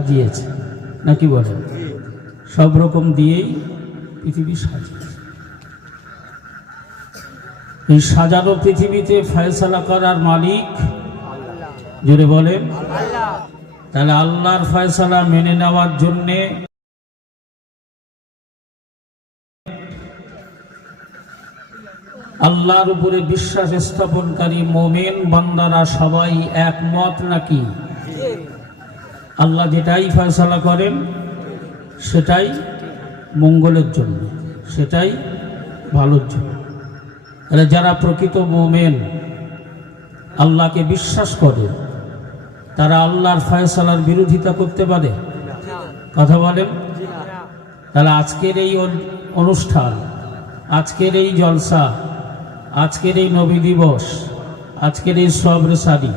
সাজিয়েছে নাকি বলেন? সব রকম দিয়েই পৃথিবী সাজিয়েছে। এই সাজানো পৃথিবীতে ফয়সালা করার মালিক জুড়ে বলেন আল্লাহ। তাহলে আল্লাহর ফয়সালা মেনে নেওয়ার জন্যে আল্লাহর উপরে বিশ্বাস স্থাপনকারী মুমিন বান্দারা সবাই একমত নাকি? আল্লাহ যেটাই ফয়সালা করেন সেটাই মঙ্গলের জন্য, সেটাই ভালোর জন্য। তাহলে যারা প্রকৃত মুমিন আল্লাহকে বিশ্বাস করে তারা আল্লাহর ফয়সালার বিরোধিতা করতে পারে? কথা বলেন। তাহলে আজকের এই অনুষ্ঠান, আজকের এই জলসা, আজকের এই নবী দিবস, আজকের এই সবরে সারি,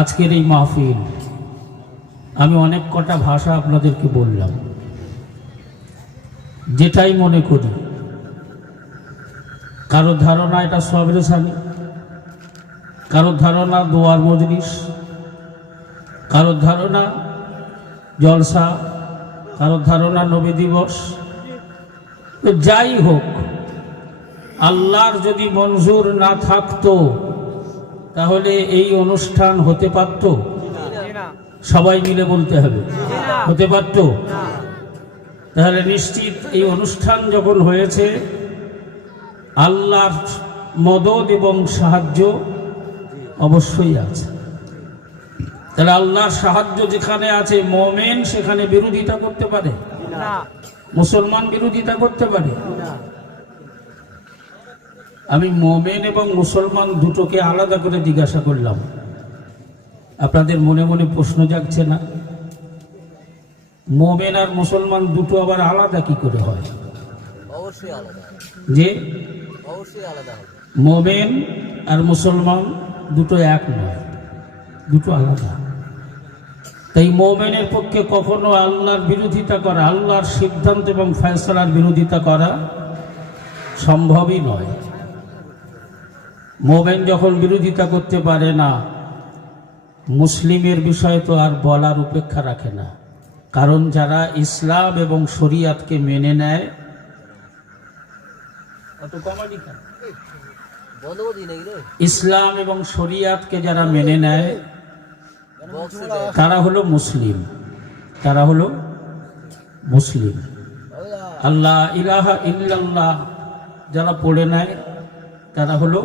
আজকের এই মাহফিল, আমি অনেক কটা ভাষা আপনাদেরকে বললাম। যেটাই মনে করি, কারো ধারণা এটা সবরে সারি, কারো ধারণা দোয়ার মজলিস, কারো ধারণা জলসা, কারো ধারণা নবী দিবস। যাই হোক, আল্লাহর যদি মঞ্জুর না থাকতো তাহলে এই অনুষ্ঠান হতে পারত? সবাই মিলে বলতে হবে, হতে পারত? তাহলে নিশ্চিত এই অনুষ্ঠান যখন হয়েছে আল্লাহর মদদ এবং সাহায্য অবশ্যই আছে। তাহলে আল্লাহর সাহায্য যেখানে আছে মুমিন সেখানে বিরোধিতা করতে পারে না? মুসলমান বিরোধিতা করতে পারে? আমি মুমিন এবং মুসলমান দুটোকে আলাদা করে জিজ্ঞাসা করলাম, আপনাদের মনে মনে প্রশ্ন জাগছে না? মুমিন আর মুসলমান দুটো আবার আলাদা কি করে হয়? অবশ্যই আলাদা। যে অবশ্যই আলাদা হবে। মুমিন আর মুসলমান দুটো এক নয়, দুটো আলাদা। তাই মুমিনের পক্ষে কখনো আল্লাহর বিরোধিতা করা, আল্লাহর সিদ্ধান্ত এবং ফয়সালার বিরোধিতা করা সম্ভবই নয়। মুমিন যখন বিরোধিতা করতে পারে না, মুসলিমের বিষয় তো আর বলার উপেক্ষা রাখে না। কারণ যারা ইসলাম এবং শরিয়াতকে মেনে নেয়, ইসলাম এবং শরিয়াতকে যারা মেনে নেয় তারা হলো মুসলিম, তারা হলো মুসলিম। আল্লাহ ইলাহা ইল্লাল্লাহ যারা পড়ে নেয় তারা হলো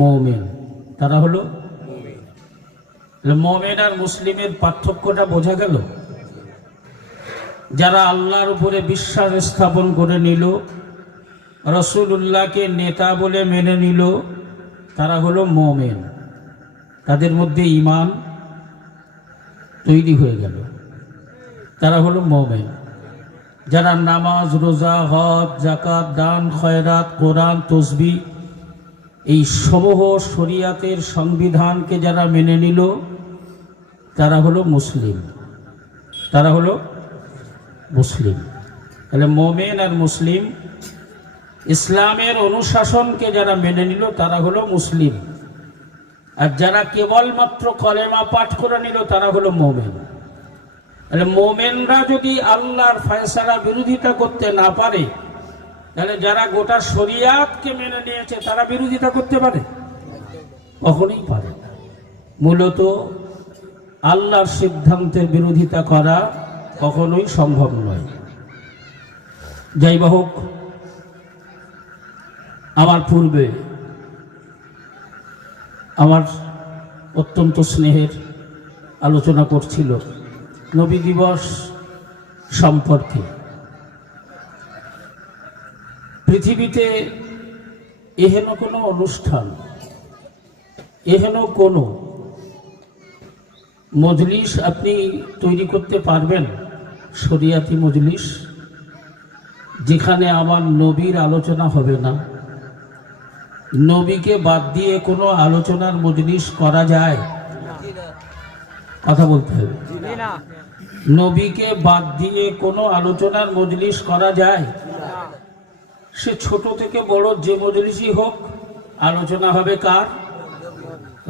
মুমিন, তারা হলো মুমিন। আর মুসলিমের পার্থক্যটা বোঝা গেল? যারা আল্লাহর উপরে বিশ্বাস স্থাপন করে নিল, রাসূলুল্লাহকে নেতা বলে মেনে নিল, তারা হলো মুমিন। তাদের মধ্যে ঈমান তৈরি হয়ে গেল, তারা হলো মুমিন। যারা নামাজ, রোজা, হজ, যাকাত, দান, খয়রাত, কোরআন, তাসবিহ এই সমূহ শরিয়াতের সংবিধানকে যারা মেনে নিল তারা হলো মুসলিম, তারা হলো মুসলিম। তাহলে মুমিন আর মুসলিম, ইসলামের অনুশাসনকে যারা মেনে নিল তারা হলো মুসলিম, আর যারা কেবলমাত্র কলেমা পাঠ করে নিল তারা হলো মুমিন। তাহলে মুমিনরা যদি আল্লাহর ফয়সালা বিরোধিতা করতে না পারে, তাহলে যারা গোটা শরিয়াতকে মেনে নিয়েছে তারা বিরোধিতা করতে পারে? কখনোই পারে না। মূলত আল্লাহর সিদ্ধান্তের বিরোধিতা করা কখনোই সম্ভব নয়। যাই হোক, আমার পূর্বে আমার অত্যন্ত স্নেহের আলোচনা করছিল নবী দিবস সম্পর্কে। পৃথিবীতে এহেন কোনো অনুষ্ঠান, এহেন কোনো মজলিস আপনি তৈরি করতে পারবেন, শরিয়াতি মজলিস, যেখানে আমার নবীর আলোচনা হবে না? নবীকে বাদ দিয়ে কোনো আলোচনার মজলিস করা যায়? কথা বলতে হবে। নবীকে বাদ দিয়ে কোনো আলোচনার মজলিস করা যায়? সে ছোট থেকে বড় যে মজলিসই হোক, আলোচনা হবে কার?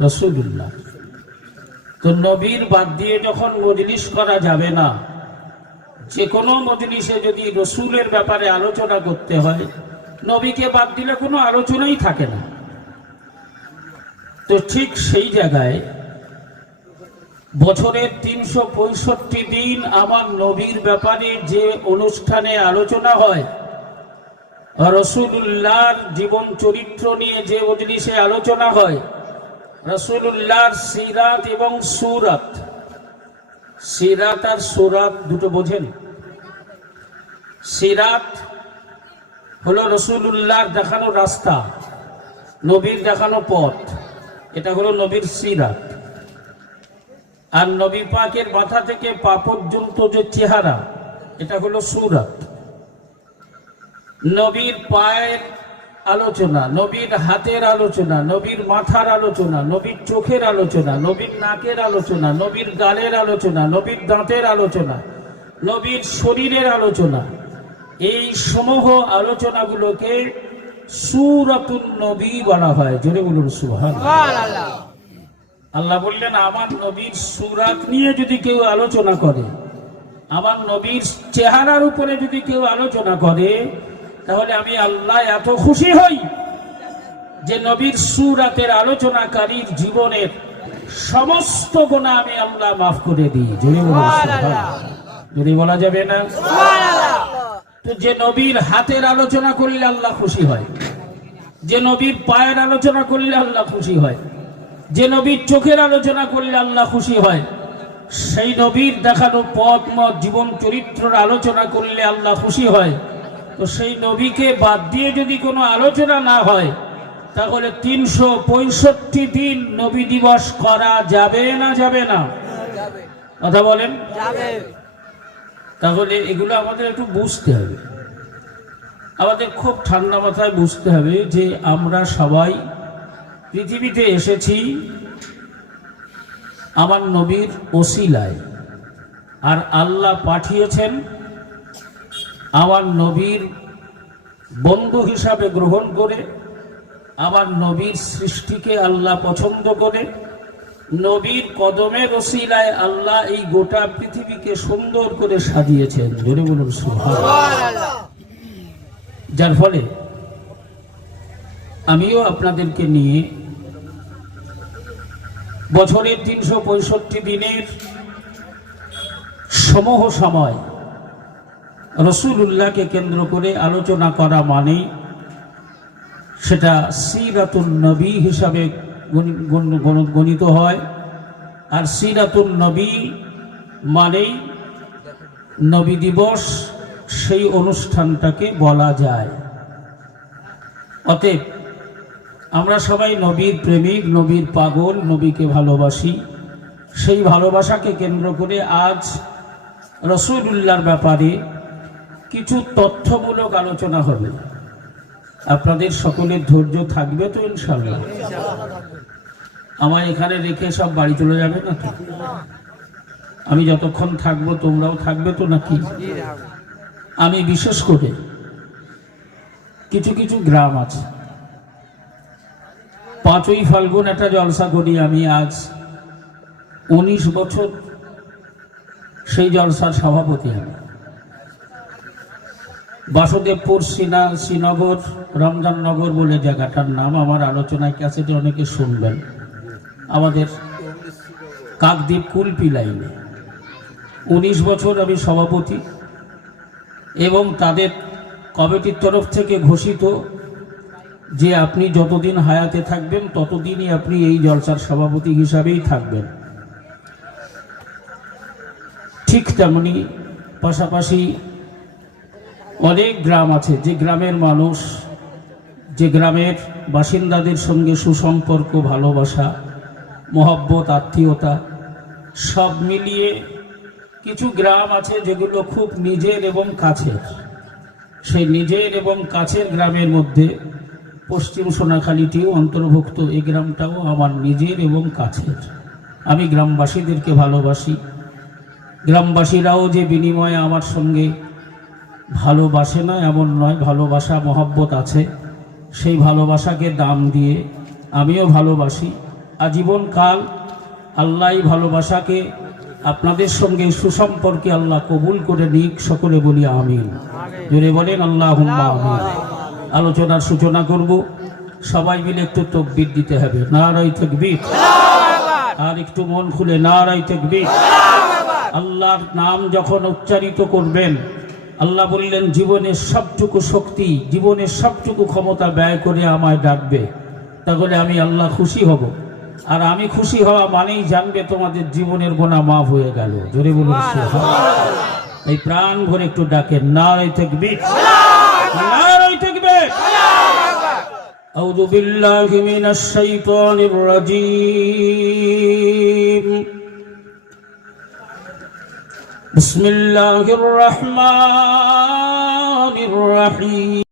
রাসূলুল্লাহ। তো নবীর বাদ দিয়ে যখন মজলিস করা যাবে না, যে কোনো মজলিসে যদি রসুলের ব্যাপারে আলোচনা করতে হয়, নবীকে বাদ দিলে কোনো আলোচনাই থাকে না। তো ঠিক সেই জায়গায় বছরের 365 দিন আমার নবীর ব্যাপারে যে অনুষ্ঠানে আলোচনা হয়, রাসূলুল্লাহর জীবন চরিত্র নিয়ে যে মজলিসে আলোচনা হয়, রাসূলুল্লাহর সিরাত এবং সুরাত, সিরাত আর সুরাত দুটো বোঝেন? সিরাত হলো রাসূলুল্লাহর দেখানো রাস্তা, নবীর দেখানো পথ, এটা হলো নবীর সিরাত। আর নবী পাকের মাথা থেকে পা পর্যন্ত যে চেহারা, এটা হলো সুরাত। নবীর পায়ের আলোচনা, নবীর হাতের আলোচনা, নবীর মাথার আলোচনা, নবীর চোখের আলোচনা, নবীর নাকের আলোচনা, নবীর গালের আলোচনা, নবীর দাঁতের আলোচনা, নবীর শরীরের আলোচনা, এই সমূহ আলোচনাগুলোকে সূরাতুন নবী বলা হয়। জোরে বলুন সুবহানাল্লাহ। আল্লাহ বললেন, আমার নবীর সূরাত নিয়ে যদি কেউ আলোচনা করে, আমার নবীর চেহারার উপরে যদি কেউ আলোচনা করে, তাহলে আমি আল্লাহ এত খুশি হই যে নবীর সূরাতের আলোচনাকারীর জীবনের সমস্ত গুনাহ আমি আল্লাহ মাফ করে দিই। জোরে বলুন সুবহানাল্লাহ। যদি বলা যাবে না সুবহানাল্লাহ। তো যে নবীর হাতের আলোচনা করলে আল্লাহ খুশি হয়, যে নবীর পায়ের আলোচনা করলে আল্লাহ খুশি হয়, যে নবীর চোখের আলোচনা করলে আল্লাহ খুশি হয়, সেই নবীর দেখানো পথ মত জীবন চরিত্রের আলোচনা করলে আল্লাহ খুশি হয়। তো সেই নবীকে বাদ দিয়ে যদি কোনো আলোচনা না হয়, তাহলে 365 দিন নবী দিবস করা যাবে না যাবে না? কথা বলেন। তাহলে এগুলো আমাদের একটু বুঝতে হবে, আমাদের খুব ঠান্ডা মাথায় বুঝতে হবে যে আমরা সবাই পৃথিবীতে এসেছি আমার নবীর ওসিলায়, আর আল্লাহ পাঠিয়েছেন আমার নবীর বন্ধু হিসাবে গ্রহণ করে, আমার নবীর সৃষ্টিকে আল্লাহ পছন্দ করে, নবীর কদমের ওসিলায় আল্লাহ এই গোটা পৃথিবীকে সুন্দর করে সাজিয়েছেন। জোরে বলুন সুবহানাল্লাহ। যার ফলে আমিও আপনাদেরকে নিয়ে বছরের 365 দিনের সমূহ সময় রাসূলুল্লাহকে কেন্দ্র করে আলোচনা করা মানে সেটা সিরাতুন নবী হিসাবে গণিত হয়। আর সিরাতুন নবী মানেই নবী দিবস, সেই অনুষ্ঠানটাকে বলা যায়। অতএব আমরা সবাই নবীর প্রেমিক, নবীর পাগল, নবীকে ভালোবাসি। সেই ভালোবাসাকে কেন্দ্র করে আজ রাসূলুল্লাহর ব্যাপারে কিছু তথ্যমূলক আলোচনা হবে। আপনাদের সকলের ধৈর্য থাকবে তো ইনশাআল্লাহ? আমায় এখানে রেখে সব বাড়ি চলে যাবে না তো? আমি যতক্ষণ থাকবো তোমরাও থাকবে তো নাকি? আমি বিশেষ করে কিছু কিছু গ্রাম আছে, 5ই ফাল্গুন একটা জলসা করি আমি, আজ 19 বছর সেই জলসার সভাপতি আমি। বাসুদেবপুর শ্রীনগর রমজাননগর বলে জায়গাটার নাম, আমার আলোচনায় ক্যাসেটে অনেকে শুনবেন, আমাদের কাকদ্বীপ কুলপি লাইনে 19 বছর আমি সভাপতি, এবং তাদের কমিটির তরফ থেকে ঘোষিত যে আপনি যতদিন হায়াতে থাকবেন ততদিনই আপনি এই জলসার সভাপতি হিসাবেই থাকবেন। ঠিক তেমনি পাশাপাশি অনেক গ্রাম আছে, যে গ্রামের মানুষ, যে গ্রামের বাসিন্দাদের সঙ্গে সুসম্পর্ক, ভালোবাসা, মহব্বত, আত্মীয়তা সব মিলিয়ে কিছু গ্রাম আছে যেগুলো খুব নিজের এবং কাছের। সেই নিজের এবং কাছের গ্রামের মধ্যে পশ্চিম সোনাখালীটিও অন্তর্ভুক্ত। এই গ্রামটাও আমার নিজের এবং কাছের। আমি গ্রামবাসীদেরকে ভালোবাসি, গ্রামবাসীরাও যে বিনিময়ে আমার সঙ্গে ভালোবাসে না এমন নয়, ভালোবাসা মহব্বত আছে। সেই ভালোবাসাকে দাম দিয়ে আমিও ভালোবাসি। আজীবনকাল আল্লাহই ভালোবাসাকে আপনাদের সঙ্গে সুসম্পর্কে আল্লাহ কবুল করে নিক। সকলে বলি আমিন। জোরে বলেন আল্লাহুম্মা আমিন। আলোচনার সূচনা করব, সবাই মিলে একটু তাকবীর দিতে হবে। নারায়ে তাকবীর। আর একটু মন খুলে নারায়ে তাকবীর। আল্লাহর নাম যখন উচ্চারিত করবেন, আল্লাহ বললেন জীবনের সবটুকু শক্তি, জীবনের সবটুকু ক্ষমতা ব্যয় করে আমায় ডাকবে, তাহলে আমি আল্লাহ খুশি হব। আর আমি খুশি হওয়া মানেই জানবে তোমাদের জীবনের গুনাহ মাফ হয়ে গেল। জোরে বলুন সুবহানাল্লাহ। এই প্রাণ ভরে একটু ডাকেন নারায়ে তাকবীর, নারায়ে তাকবীর। আউযু বিল্লাহি মিনাশ শাইতানির রাজীম। বিসমিল্লাহির রহমানির রহিম।